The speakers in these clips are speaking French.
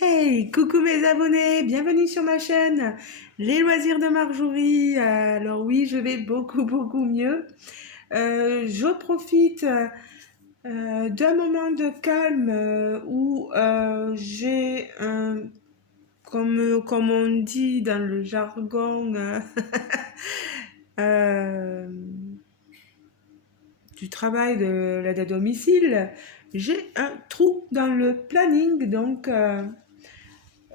Hey, coucou mes abonnés, bienvenue sur ma chaîne Les Loisirs de Marjorie. Alors oui, je vais beaucoup mieux. Je profite d'un moment de calme où j'ai un, comme on dit dans le jargon euh, du travail de l'aide à domicile, j'ai un trou dans le planning, donc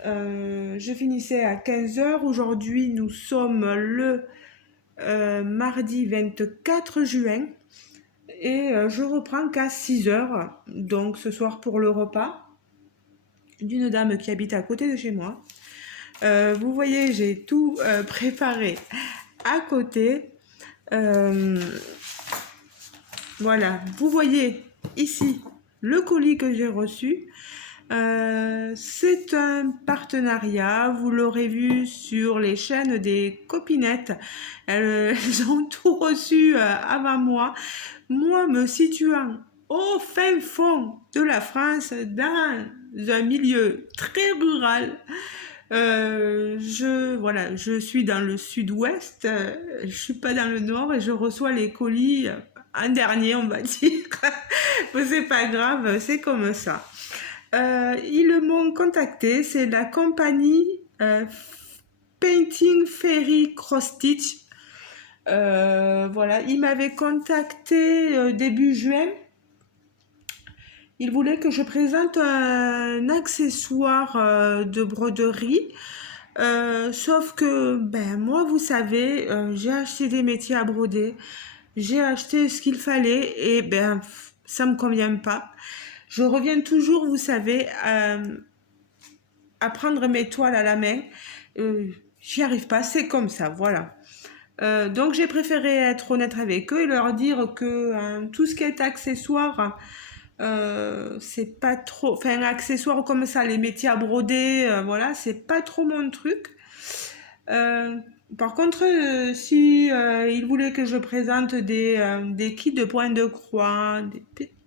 je finissais à 15 heures. Aujourd'hui, nous sommes le mardi 24 juin et je reprends qu'à 6 heures. Donc ce soir pour le repas d'une dame qui habite à côté de chez moi. Vous voyez, j'ai tout préparé à côté. Euh, voilà, vous voyez ici le colis que j'ai reçu. C'est un partenariat, vous l'aurez vu sur les chaînes des copinettes, elles ont tout reçu avant moi. Moi me situant au fin fond de la France, dans un milieu très rural, je suis dans le sud-ouest, je suis pas dans le nord et je reçois les colis en dernier, on va dire. Mais c'est pas grave, c'est comme ça. Ils m'ont contacté, c'est la compagnie Painting Ferry Cross Stitch. Voilà, ils m'avaient contacté début juin. Ils voulaient que je présente un accessoire de broderie. Sauf que, ben, moi, vous savez, j'ai acheté des métiers à broder. J'ai acheté ce qu'il fallait et, ben, ça me convient pas. Je reviens toujours, vous savez, à prendre mes toiles à la main. J'y arrive pas, c'est comme ça, voilà. Donc j'ai préféré être honnête avec eux et leur dire que tout ce qui est accessoire, c'est pas trop, enfin accessoires comme ça, les métiers à broder, voilà, c'est pas trop mon truc. Euh, Par contre, si ils voulaient que je présente des kits de points de croix,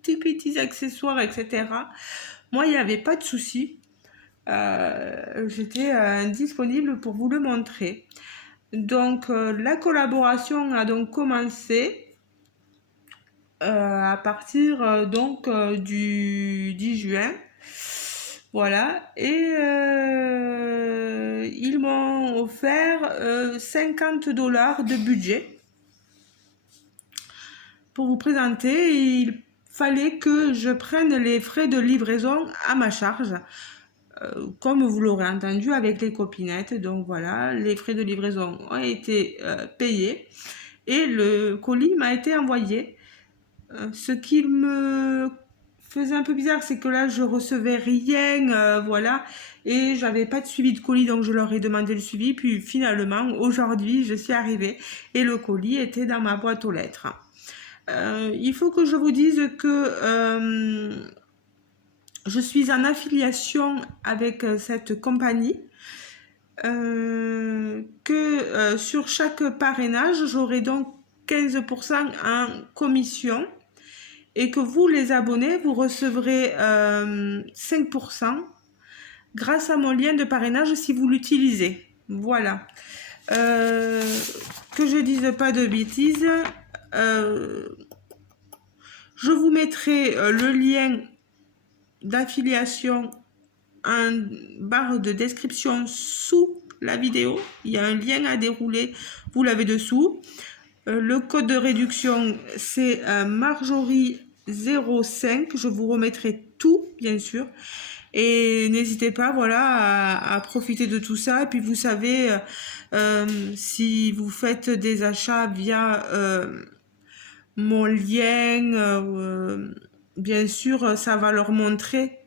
des petits accessoires, etc. Moi, il n'y avait pas de souci. J'étais disponible pour vous le montrer. Donc la collaboration a donc commencé à partir du 10 juin. Voilà. Et ils m'ont offert 50 $ de budget pour vous présenter. Il fallait que je prenne les frais de livraison à ma charge. Comme vous l'aurez entendu avec les copinettes. Donc voilà, les frais de livraison ont été payés et le colis m'a été envoyé. Ce qui me faisait un peu bizarre, c'est que là je recevais rien, voilà, et j'avais pas de suivi de colis, donc je leur ai demandé le suivi. Puis finalement, aujourd'hui, je suis arrivée et le colis était dans ma boîte aux lettres. Il faut que je vous dise que je suis en affiliation avec cette compagnie, que sur chaque parrainage, j'aurai donc 15% en commission et que vous, les abonnés, vous recevrez 5% grâce à mon lien de parrainage si vous l'utilisez. Voilà. Que je dise pas de bêtises, je vous mettrai le lien d'affiliation en barre de description sous la vidéo. Il y a un lien à dérouler, vous l'avez dessous. Le code de réduction, c'est Marjorie05. Je vous remettrai tout, bien sûr. Et n'hésitez pas, voilà, à profiter de tout ça. Et puis, vous savez, si vous faites des achats via mon lien, bien sûr, ça va leur montrer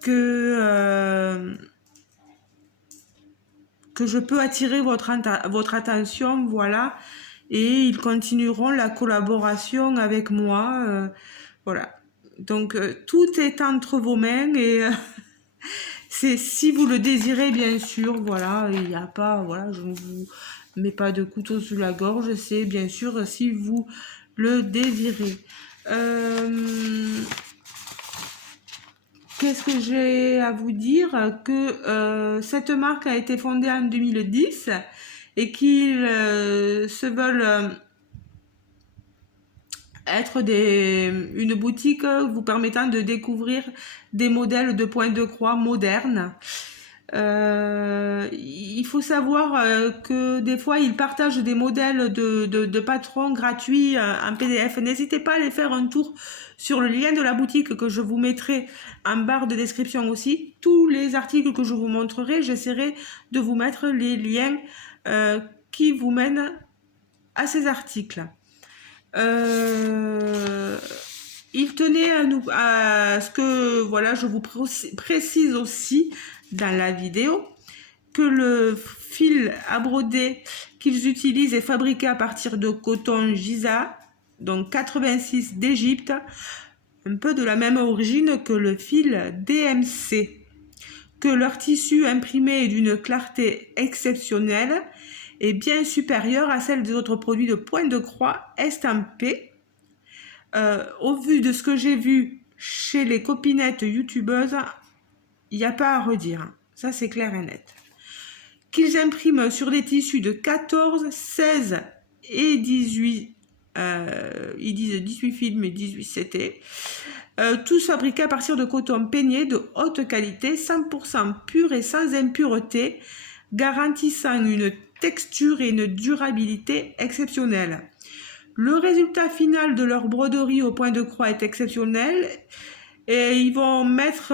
que je peux attirer votre attention, voilà, et ils continueront la collaboration avec moi, voilà. Donc tout est entre vos mains et c'est si vous le désirez, bien sûr, voilà, il n'y a pas, voilà, je ne vous mets pas de couteau sous la gorge, c'est bien sûr si vous le désirez. qu'est-ce que j'ai à vous dire? Que cette marque a été fondée en 2010 et qu'ils se veulent être une boutique vous permettant de découvrir des modèles de points de croix modernes. Il faut savoir que des fois, ils partagent des modèles de patrons gratuits en PDF. N'hésitez pas à aller faire un tour sur le lien de la boutique que je vous mettrai en barre de description aussi. Tous les articles que je vous montrerai, j'essaierai de vous mettre les liens qui vous mènent à ces articles. Il tenait à ce que, voilà, je vous précise aussi dans la vidéo que le fil à broder qu'ils utilisent est fabriqué à partir de coton Giza, donc 86 d'Égypte, un peu de la même origine que le fil DMC, que leur tissu imprimé est d'une clarté exceptionnelle et bien supérieure à celle des autres produits de pointe de croix estampés. Au vu de ce que j'ai vu chez les copinettes youtubeuses, il n'y a pas à redire. Ça, c'est clair et net. Qu'ils impriment sur des tissus de 14, 16 et 18, ils disent 18 films et 18 CT, tous fabriqués à partir de coton peigné de haute qualité, 100% pur et sans impureté, garantissant une texture et une durabilité exceptionnelles. Le résultat final de leur broderie au point de croix est exceptionnel et ils vont mettre,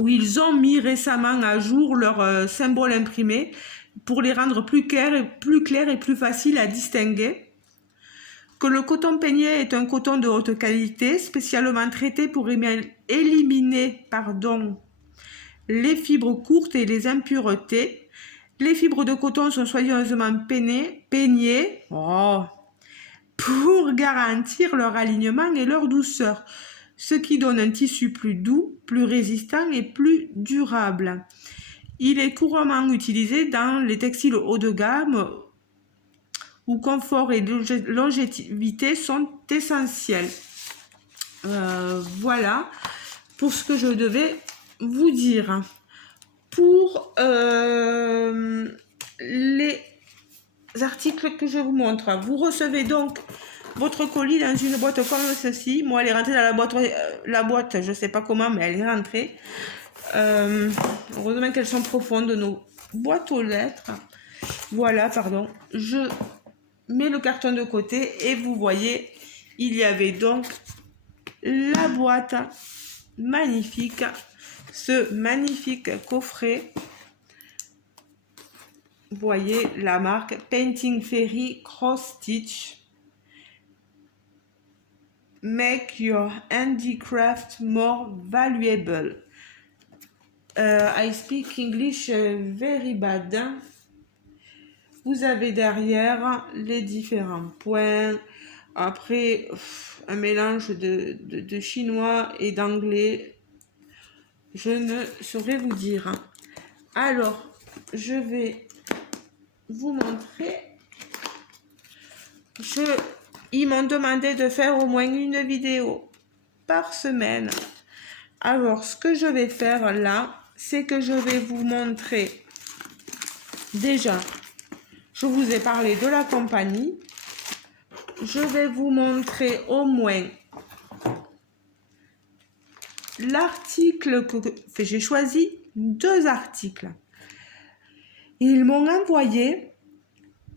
ou ils ont mis récemment à jour leurs symboles imprimés pour les rendre plus clairs et plus faciles à distinguer. Que le coton peigné est un coton de haute qualité, spécialement traité pour éliminer les fibres courtes et les impuretés. Les fibres de coton sont soigneusement peignées pour garantir leur alignement et leur douceur, ce qui donne un tissu plus doux, plus résistant et plus durable. Il est couramment utilisé dans les textiles haut de gamme où confort et longévité sont essentiels. Voilà pour ce que je devais vous dire. Pour les articles que je vous montre, vous recevez donc votre colis dans une boîte comme ceci. Moi, elle est rentrée dans la boîte, je ne sais pas comment, mais elle est rentrée. Heureusement qu'elles sont profondes, nos boîtes aux lettres. Voilà, pardon. Je mets le carton de côté et vous voyez, il y avait donc la boîte magnifique, ce magnifique coffret. Vous voyez la marque Painting Fairy Cross Stitch. Make your handicraft more valuable. I speak English very bad. Vous avez derrière les différents points. Après, un mélange de chinois et d'anglais. Je ne saurais vous dire. Alors, je vais vous montrer. Ils m'ont demandé de faire au moins une vidéo par semaine. Alors, ce que je vais faire là, c'est que je vais vous montrer. Déjà, je vous ai parlé de la compagnie. Je vais vous montrer au moins l'article que j'ai choisi, 2 articles. Ils m'ont envoyé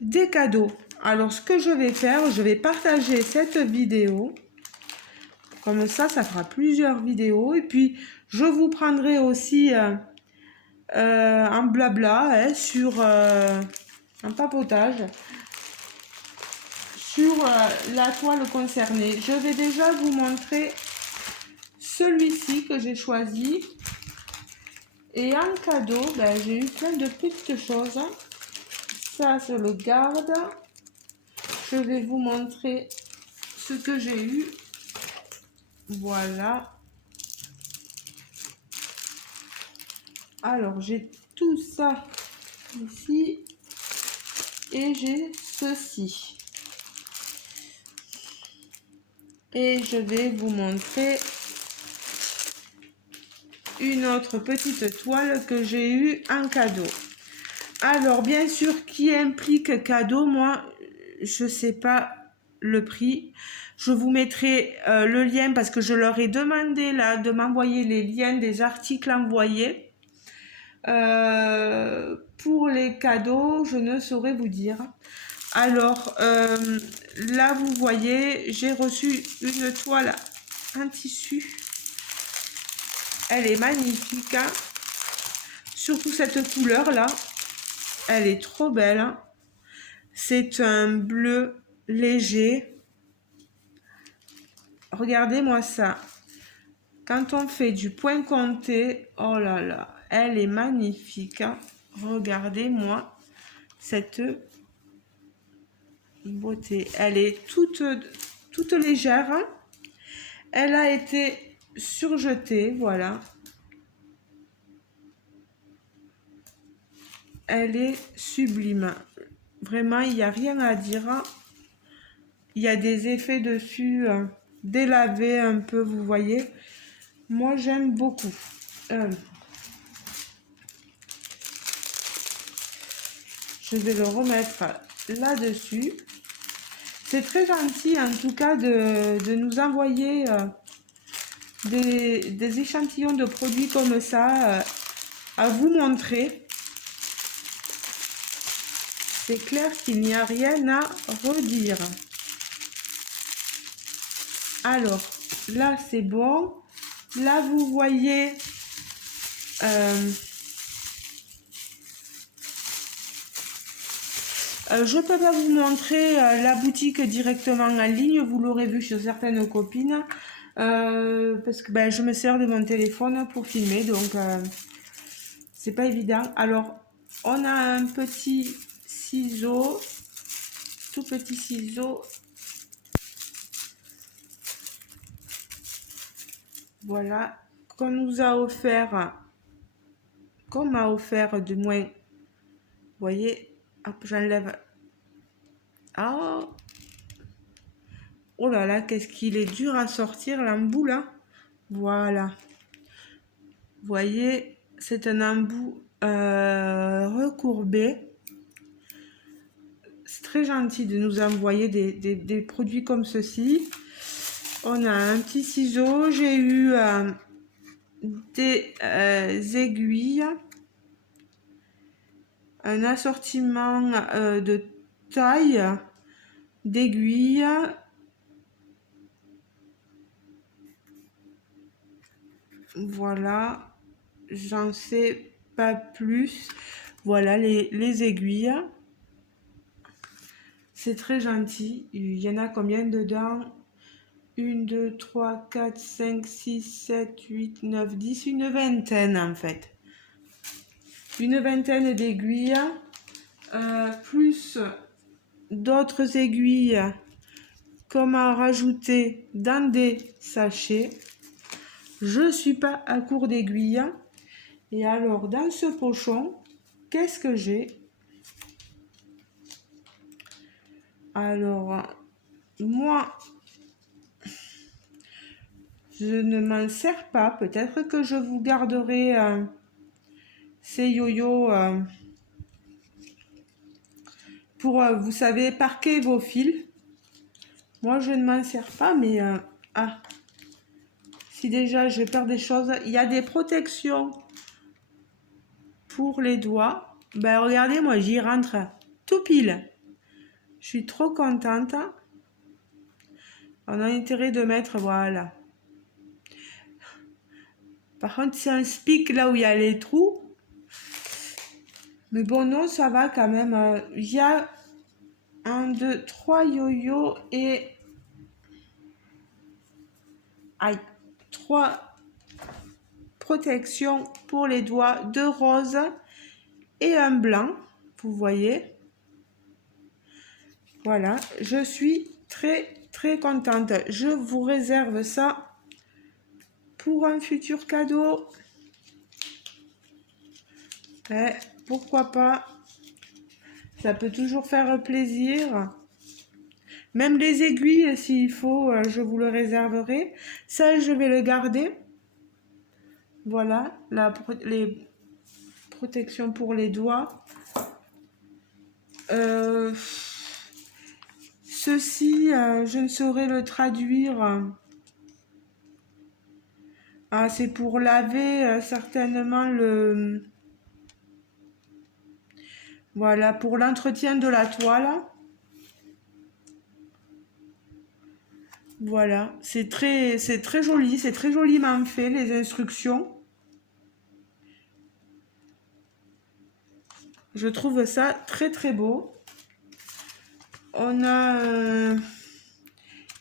des cadeaux. Alors, ce que je vais faire, je vais partager cette vidéo. Comme ça fera plusieurs vidéos. Et puis, je vous prendrai aussi un blabla sur un papotage sur la toile concernée. Je vais déjà vous montrer celui-ci que j'ai choisi. Et en cadeau, j'ai eu plein de petites choses. Ça, je le garde. Je vais vous montrer ce que j'ai eu. Voilà. Alors, j'ai tout ça ici. Et j'ai ceci. Et je vais vous montrer une autre petite toile que j'ai eue en cadeau. Alors, bien sûr, qui implique cadeau, moi, je sais pas le prix. Je vous mettrai le lien parce que je leur ai demandé là de m'envoyer les liens des articles envoyés. Pour les cadeaux, je ne saurais vous dire. Alors, là, vous voyez, j'ai reçu une toile en tissu. Elle est magnifique, hein. Surtout cette couleur-là. Elle est trop belle, hein. C'est un bleu léger. Regardez-moi ça. Quand on fait du point compté, oh là là, elle est magnifique, hein. Regardez-moi cette beauté. Elle est toute légère, hein. Elle a été surjetée, voilà. Elle est sublime. Vraiment, il n'y a rien à dire, hein. Il y a des effets dessus, délavés un peu, vous voyez. Moi, j'aime beaucoup. Je vais le remettre là-dessus. C'est très gentil, en tout cas, de nous envoyer des échantillons de produits comme ça à vous montrer. C'est clair qu'il n'y a rien à redire. Alors, là, c'est bon. Là, vous voyez... je ne peux pas vous montrer la boutique directement en ligne, vous l'aurez vu chez certaines copines, parce que ben, je me sers de mon téléphone pour filmer, donc c'est pas évident. Alors, on a un petit ciseau, tout petit ciseau. Voilà, qu'on nous a offert, qu'on m'a offert du moins. Vous voyez, hop, j'enlève. Ah, oh là là, qu'est-ce qu'il est dur à sortir l'embout là. Voilà. Vous voyez, c'est un embout recourbé. C'est très gentil de nous envoyer des produits comme ceci. On a un petit ciseau. J'ai eu des aiguilles. Un assortiment de taille d'aiguilles. Voilà, j'en sais pas plus. Voilà les aiguilles. C'est très gentil. Il y en a combien dedans? 1, 2, 3, 4, 5, 6, 7, 8, 9, 10. Une vingtaine en fait. Une vingtaine d'aiguilles. Plus d'autres aiguilles qu'on m'a rajouté dans des sachets. Je suis pas à court d'aiguilles. Et alors, dans ce pochon, qu'est-ce que j'ai? Alors, moi, je ne m'en sers pas. Peut-être que je vous garderai ces yo-yo pour, vous savez, parquer vos fils. Moi, je ne m'en sers pas, mais... ah, si déjà je perds des choses, il y a des protections pour les doigts. Ben, regardez, moi, j'y rentre tout pile. Je suis trop contente. On a intérêt de mettre, voilà. Par contre, c'est un spic là où il y a les trous. Mais bon, non, ça va quand même. Il y a 1, 2, 3 yo-yo et... aïe, 3 protections pour les doigts, 2 roses et un blanc. Vous voyez. Voilà, je suis très contente. Je vous réserve ça pour un futur cadeau. Ouais, pourquoi pas? Ça peut toujours faire plaisir. Même les aiguilles, s'il faut, je vous le réserverai. Ça, je vais le garder. Voilà, les protections pour les doigts. Ceci, je ne saurais le traduire. Ah, c'est pour laver certainement le... Voilà, pour l'entretien de la toile. Voilà, c'est très joli, c'est très joliment fait, les instructions. Je trouve ça très très beau. On a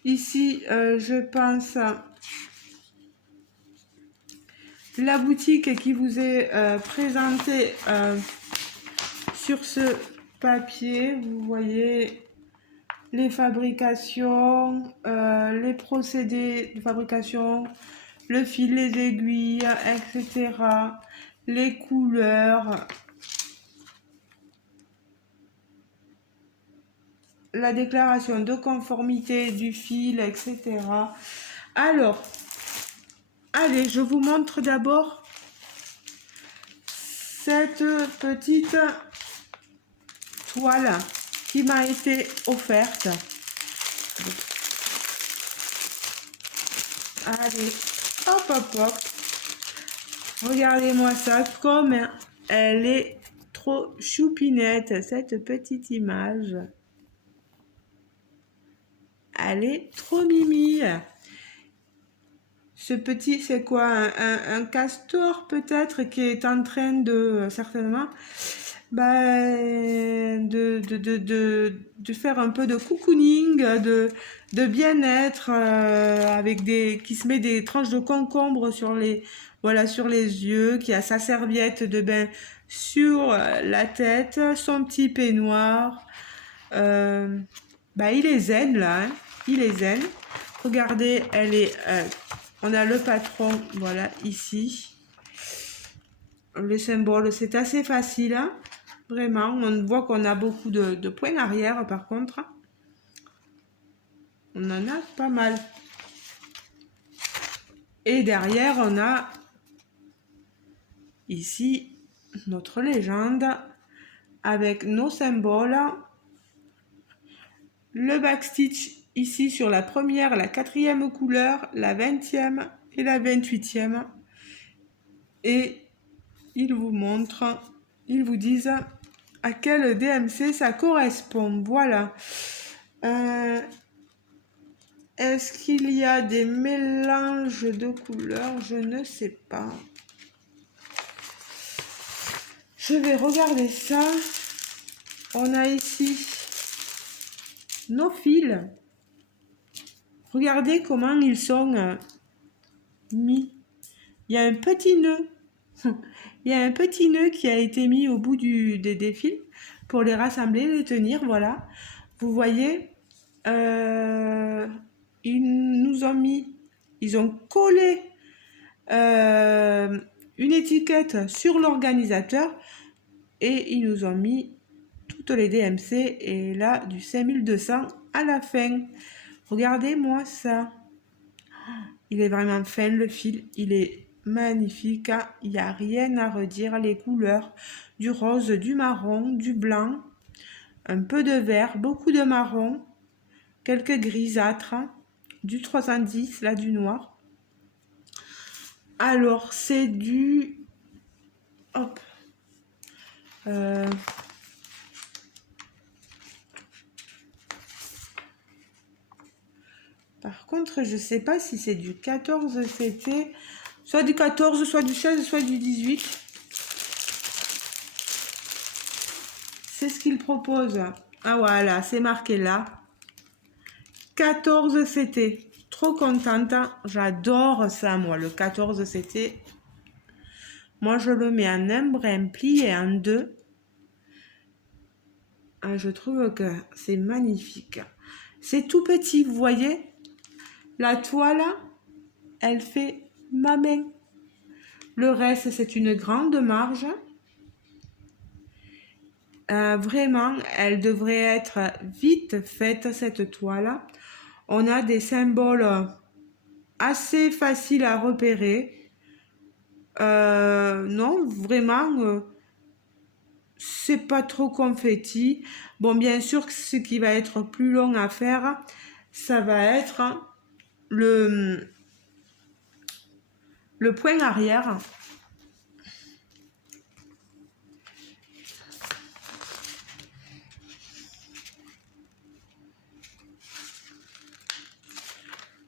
ici, je pense, la boutique qui vous est présentée sur ce papier. Vous voyez les fabrications, les procédés de fabrication, le fil, les aiguilles, etc. Les couleurs, la déclaration de conformité du fil, etc. Alors, allez, je vous montre d'abord cette petite toile qui m'a été offerte. Allez, hop, hop, hop. Regardez-moi ça, comme elle est trop choupinette, cette petite image. Elle est trop mimi. Ce petit, c'est quoi, un castor peut-être qui est en train de, certainement, de faire un peu de cocooning, de bien-être, avec qui se met des tranches de concombre sur voilà, sur les yeux, qui a sa serviette de bain sur la tête, son petit peignoir. Il est zen là, hein, il est zen. Regardez, on a le patron, voilà, ici. Le symbole, c'est assez facile, hein, vraiment. On voit qu'on a beaucoup de points arrière, par contre. On en a pas mal. Et derrière, on a ici notre légende avec nos symboles. Le backstitch ici sur la première, la 4e couleur, la 20e et la 28e. Et ils vous montrent, ils vous disent à quel DMC ça correspond. Voilà. Est-ce qu'il y a des mélanges de couleurs? Je ne sais pas. Je vais regarder ça. On a ici nos fils. Regardez comment ils sont mis. Il y a un petit nœud. Il y a un petit nœud qui a été mis au bout des fils pour les rassembler, les tenir. Voilà. Vous voyez, ils ont collé une étiquette sur l'organisateur et ils nous ont mis toutes les DMC et là du 5200 à la fin. Regardez-moi ça. Il est vraiment fin le fil, il est magnifique, il n'y a rien à redire. Les couleurs du rose, du marron, du blanc, un peu de vert, beaucoup de marron, quelques grisâtres, du 310, là du noir. Alors c'est du... Hop. Par contre, je sais pas si c'est du 14 CT, soit du 14, soit du 16, soit du 18. C'est ce qu'il propose. Ah voilà, c'est marqué là. 14 CT. Trop contente. J'adore ça, moi, le 14 CT. Moi, je le mets en un brin plié en deux. Je trouve que c'est magnifique. C'est tout petit, vous voyez? La toile, elle fait ma main. Le reste, c'est une grande marge. Vraiment, elle devrait être vite faite, cette toile. On a des symboles assez faciles à repérer. Non, vraiment, c'est pas trop confetti. Bon, bien sûr, ce qui va être plus long à faire, ça va être le, le point arrière.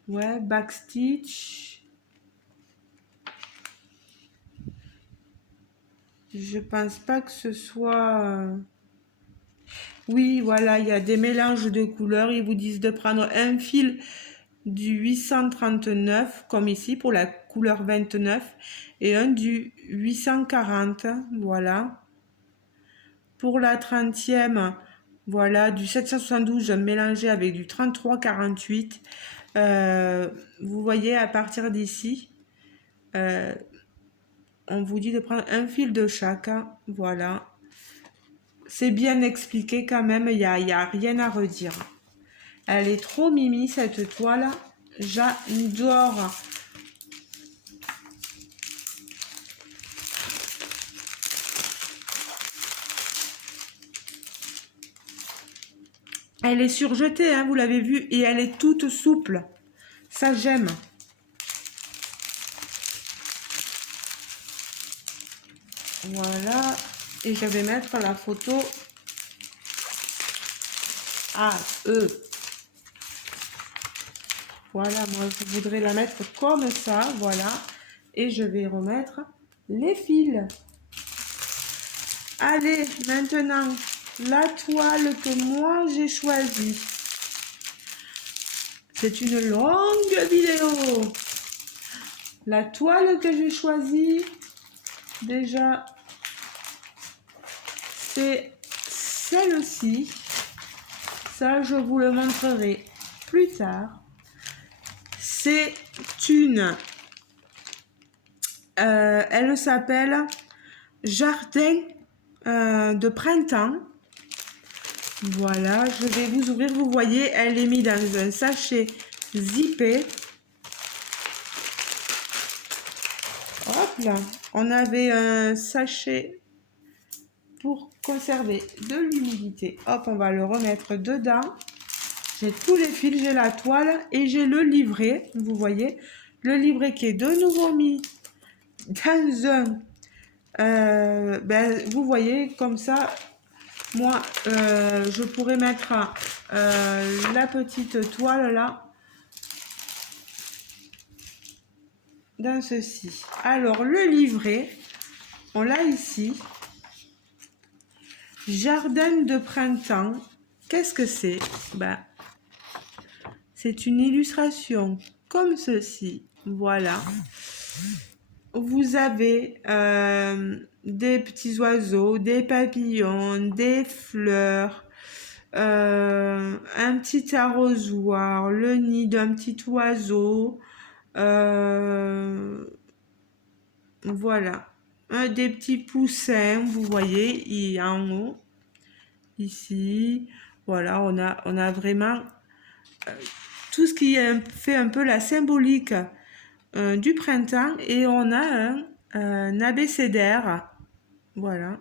Ouais, backstitch. Je pense pas que ce soit... Oui, voilà, il y a des mélanges de couleurs. Ils vous disent de prendre un fil du 839, comme ici, pour la couleur 29, et un du 840, voilà. Pour la 30e, voilà, du 772 mélangé avec du 3348. Vous voyez, à partir d'ici, on vous dit de prendre un fil de chaque, voilà. C'est bien expliqué quand même, il y a rien à redire. Elle est trop mimi cette toile, j'adore. Elle est surjetée, hein, vous l'avez vu, et elle est toute souple. Ça, j'aime. Voilà. Et je vais mettre la photo à eux. Voilà, moi, je voudrais la mettre comme ça, voilà. Et je vais remettre les fils. Allez, maintenant, la toile que moi, j'ai choisie. C'est une longue vidéo. La toile que j'ai choisie, déjà, c'est celle-ci. Ça, je vous le montrerai plus tard. C'est une... elle s'appelle Jardin de printemps. Voilà, je vais vous ouvrir. Vous voyez, elle est mise dans un sachet zippé. Hop là, on avait un sachet pour conserver de l'humidité. Hop, on va le remettre dedans. J'ai tous les fils, j'ai la toile et j'ai le livret. Vous voyez, le livret qui est de nouveau mis dans un... vous voyez, comme ça, moi, je pourrais mettre la petite toile là dans ceci. Alors, le livret, on l'a ici. Jardin de printemps. Qu'est-ce que c'est? C'est une illustration comme ceci. Voilà. Vous avez des petits oiseaux, des papillons, des fleurs, un petit arrosoir, le nid d'un petit oiseau. Voilà. Des petits poussins, vous voyez, en haut. Ici. Voilà, on a vraiment tout ce qui fait un peu la symbolique du printemps, et on a un abécédaire. Voilà.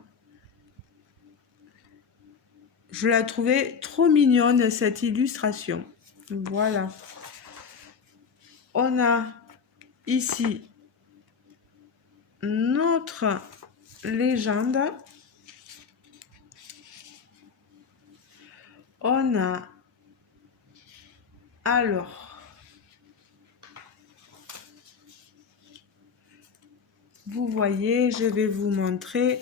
Je la trouvais trop mignonne, cette illustration. Voilà. On a ici notre légende. On a alors, vous voyez, je vais vous montrer.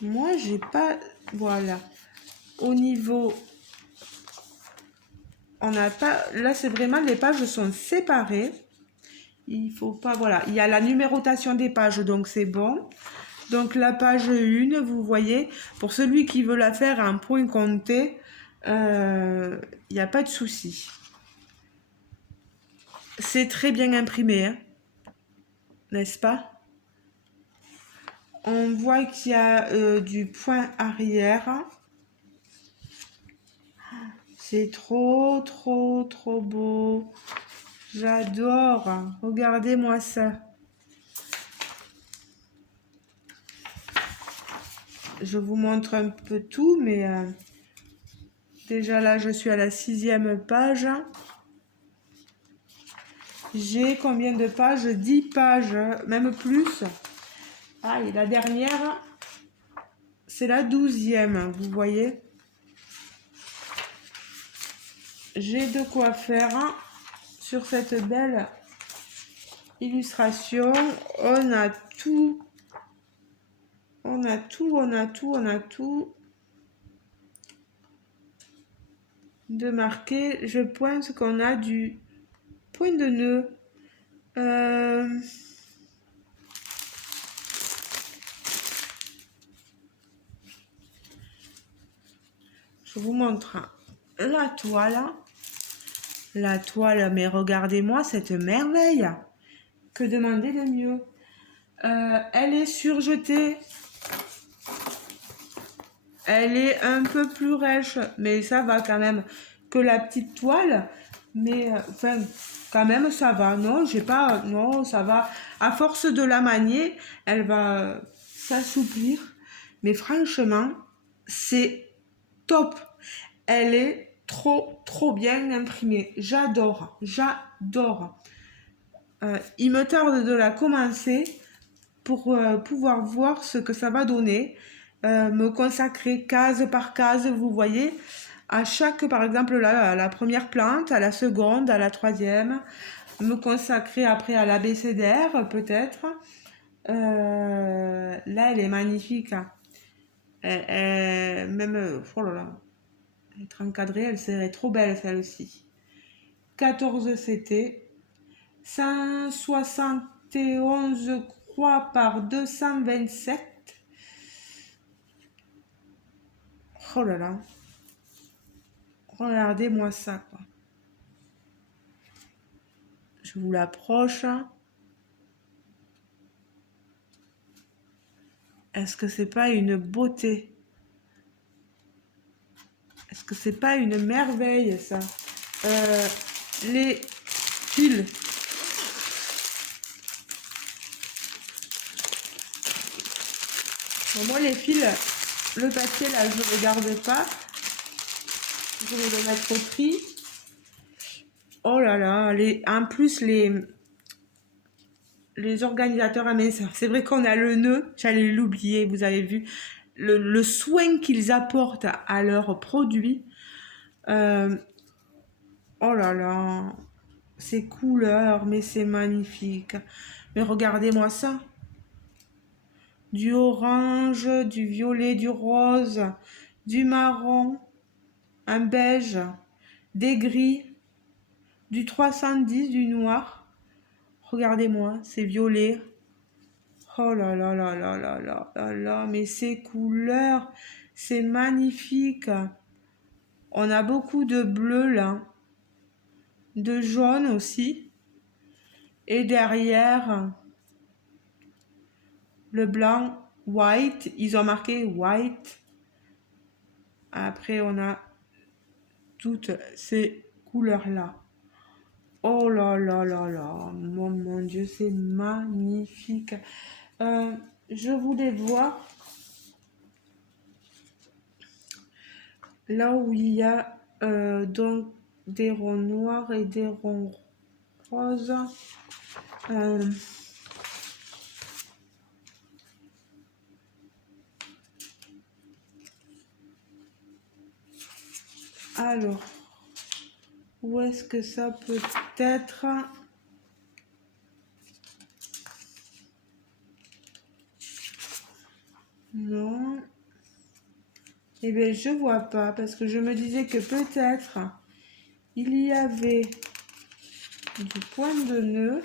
Moi, j'ai pas... Voilà. Au niveau... On n'a pas... Là, c'est vraiment... Les pages sont séparées. Il faut pas... Voilà. Il y a la numérotation des pages, donc c'est bon. Donc, la page 1, vous voyez, pour celui qui veut la faire en point compté, il n'y a pas de souci. C'est très bien imprimé, hein, n'est-ce pas? On voit qu'il y a du point arrière. C'est trop, trop, trop beau. J'adore. Regardez-moi ça. je vous montre un peu tout, mais déjà là, je suis à la 6e page. J'ai combien de pages? 10 pages, même plus. Ah, et la dernière, c'est la 12e, vous voyez. J'ai de quoi faire sur cette belle illustration. On a tout. On a tout, on a tout, on a tout de marqué. Je pense qu'on a du point de nœud. Je vous montre la toile. La toile, mais regardez-moi cette merveille. Que demander de mieux? Elle est surjetée. Elle est un peu plus rêche, mais ça va quand même que la petite toile. Mais enfin, quand même, ça va. Non, j'ai pas. Non, ça va. À force de la manier, elle va s'assouplir. Mais franchement, c'est top. Elle est trop, trop bien imprimée. J'adore. J'adore. Il me tarde de la commencer pour pouvoir voir ce que ça va donner. Me consacrer case par case, vous voyez, à chaque, par exemple, là, à la première plante, à la seconde, à la troisième, me consacrer après à l'abécédaire, peut-être. Là, elle est magnifique. Même, oh là là, être encadrée, elle serait trop belle, celle-ci. 14 CT, 171 croix par 227. Oh là là. Regardez-moi ça, quoi. Je vous l'approche. Est-ce que c'est pas une beauté? Est-ce que c'est pas une merveille, ça? Les fils. Bon, moi, les fils, le papier, là, je ne le garde pas. Je vais le mettre au tri. Oh là là, en plus, les organisateurs, ah mais c'est vrai qu'on a le nœud, j'allais l'oublier, vous avez vu, le soin qu'ils apportent à leurs produits. Oh là là, ces couleurs, mais c'est magnifique. Mais regardez-moi ça. Du orange, du violet, du rose, du marron, un beige, des gris, du 310, du noir. Regardez-moi, c'est violet. Oh là là là là là là là là, mais ces couleurs, c'est magnifique. On a beaucoup de bleu là, de jaune aussi. Et derrière, le blanc, white, ils ont marqué white. Après, on a toutes ces couleurs-là. Oh là là là là, mon Dieu, c'est magnifique. Je voulais voir là où il y a donc des ronds noirs et des ronds roses. Alors, où est-ce que ça peut être? Non. Eh bien, je vois pas parce que je me disais que peut-être il y avait du point de nœud.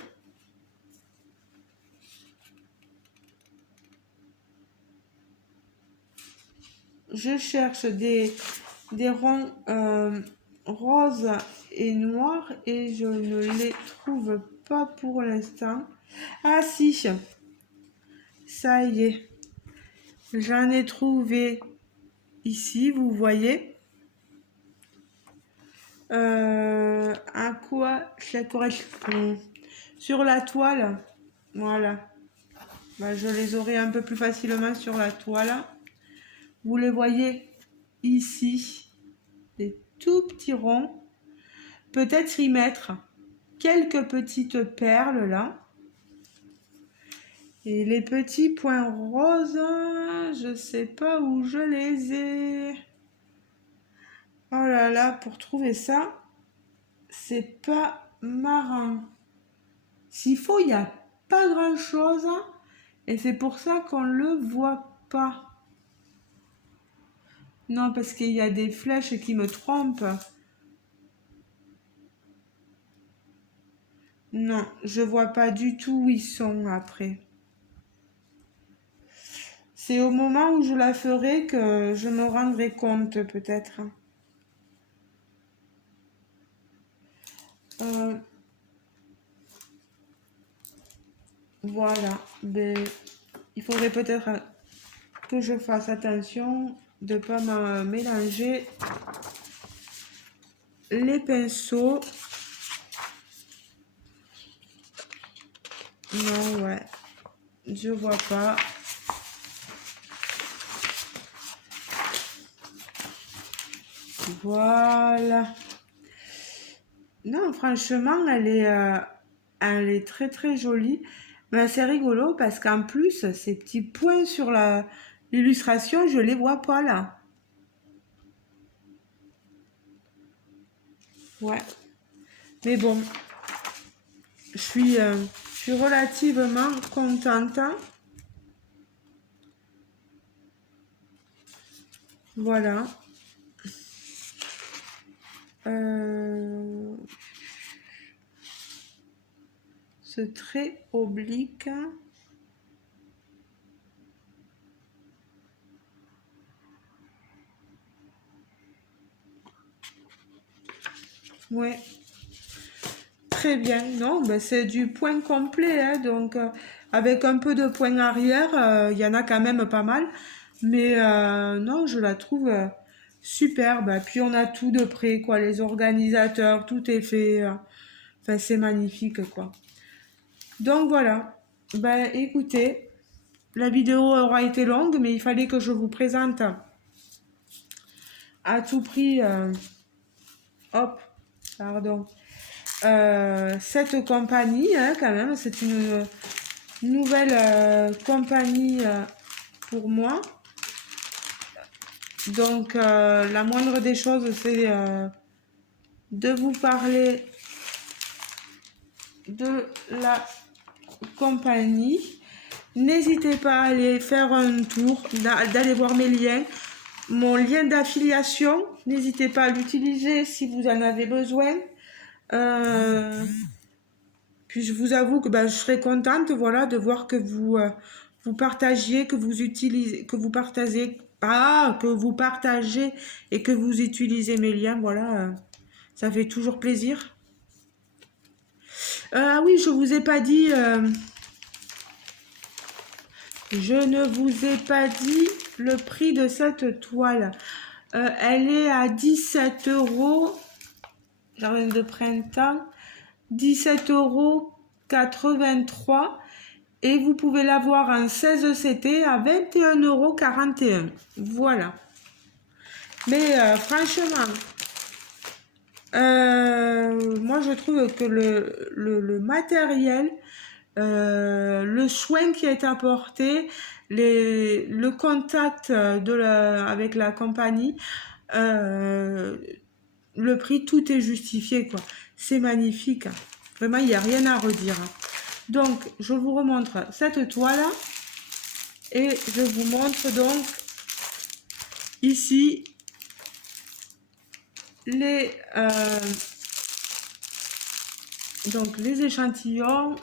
Je cherche des ronds roses et noirs et je ne les trouve pas pour l'instant. Ah si, ça y est. J'en ai trouvé ici, vous voyez. À quoi ça correspond? Sur la toile, voilà. Bah, je les aurai un peu plus facilement sur la toile. Vous les voyez ici, des tout petits ronds. Peut-être y mettre quelques petites perles là. Et les petits points roses, je sais pas où je les ai. Oh là là, pour trouver ça, c'est pas marrant. S'il faut, il n'y a pas grand chose. Et c'est pour ça qu'on le voit pas. Non, parce qu'il y a des flèches qui me trompent. Non, je vois pas du tout où ils sont après. C'est au moment où je la ferai que je me rendrai compte peut-être. Euh, voilà. Ben, il faudrait peut-être que je fasse attention de ne pas me mélanger les pinceaux. Non, ouais. Je vois pas. Voilà. Non, franchement, elle est très très jolie. Mais c'est rigolo parce qu'en plus, ces petits points sur l'illustration, je les vois pas là. Ouais. Mais bon, je suis relativement contente. Voilà. Ce trait oblique. Ouais. Très bien. Non, ben c'est du point complet, hein, donc avec un peu de point arrière, il y en a quand même pas mal. Mais non, je la trouve superbe. Puis on a tout de près, quoi. Les organisateurs, tout est fait. Enfin, c'est magnifique, quoi. Donc voilà. Ben écoutez, la vidéo aura été longue, mais il fallait que je vous présente à tout prix. Hop, pardon. Cette compagnie, hein, quand même, c'est une nouvelle compagnie pour moi. Donc, la moindre des choses, c'est de vous parler de la compagnie. N'hésitez pas à aller faire un tour, d'aller voir mes liens. Mon lien d'affiliation, n'hésitez pas à l'utiliser si vous en avez besoin. Puis je vous avoue que ben, je serais contente, voilà, de voir que vous partagiez, que vous utilisez, que vous partagez, que vous partagez et que vous utilisez mes liens, voilà, ça fait toujours plaisir. Ah oui, je ne vous ai pas dit le prix de cette toile. Elle est à 17 €, jardin de printemps, 17,83 € et vous pouvez l'avoir en 16 CT à 21,41 €. Voilà. Mais franchement, moi je trouve que le matériel, le soin qui est apporté, le contact avec la compagnie, le prix, tout est justifié, quoi. C'est magnifique. Vraiment, il n'y a rien à redire. Donc, je vous remontre cette toile et je vous montre donc ici les échantillons.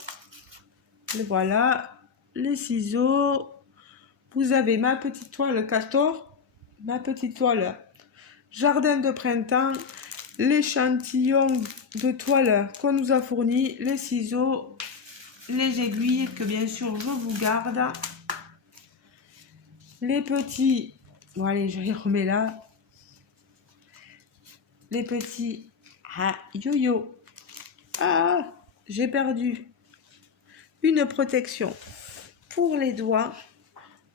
Voilà, les ciseaux. Vous avez ma petite toile castor, ma petite toile jardin de printemps, l'échantillon de toile qu'on nous a fourni, les ciseaux, les aiguilles que bien sûr je vous garde, les petits, bon allez je les remets là, les petits yo-yo, j'ai perdu une protection pour les doigts,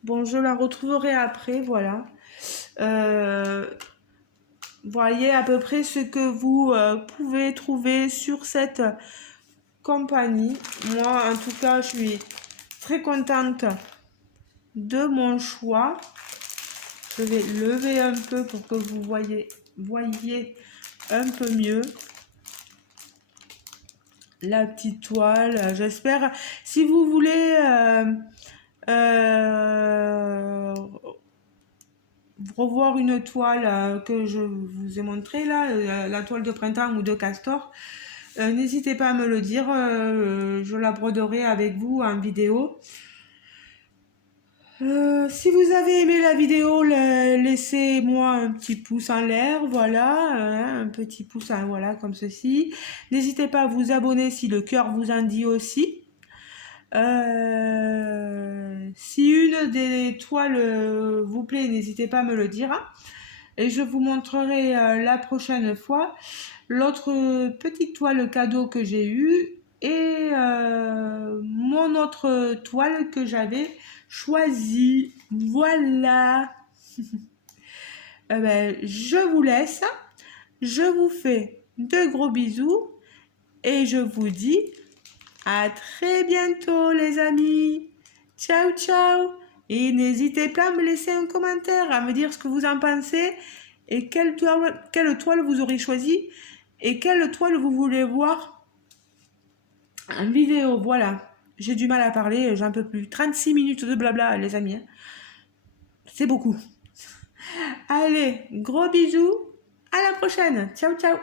bon je la retrouverai après, voilà, Voyez à peu près ce que vous pouvez trouver sur cette compagnie. Moi, en tout cas, je suis très contente de mon choix. Je vais lever un peu pour que vous voyez un peu mieux la petite toile. J'espère. Si vous voulez revoir une toile que je vous ai montré là, la toile de printemps ou de castor, n'hésitez pas à me le dire. Je la broderai avec vous en vidéo. Si vous avez aimé la vidéo, laissez-moi un petit pouce en l'air, voilà, un petit pouce, voilà, comme ceci. N'hésitez pas à vous abonner si le cœur vous en dit aussi. Si une des toiles vous plaît, n'hésitez pas à me le dire. Et je vous montrerai la prochaine fois l'autre petite toile cadeau que j'ai eue et mon autre toile que j'avais choisie. Voilà. Je vous laisse. Je vous fais de gros bisous et je vous dis à très bientôt les amis. Ciao ciao. Et n'hésitez pas à me laisser un commentaire, à me dire ce que vous en pensez et quelle toile vous aurez choisi et quelle toile vous voulez voir en vidéo. Voilà. J'ai du mal à parler, j'en peux plus. 36 minutes de blabla les amis. C'est beaucoup. Allez, gros bisous. À la prochaine. Ciao ciao.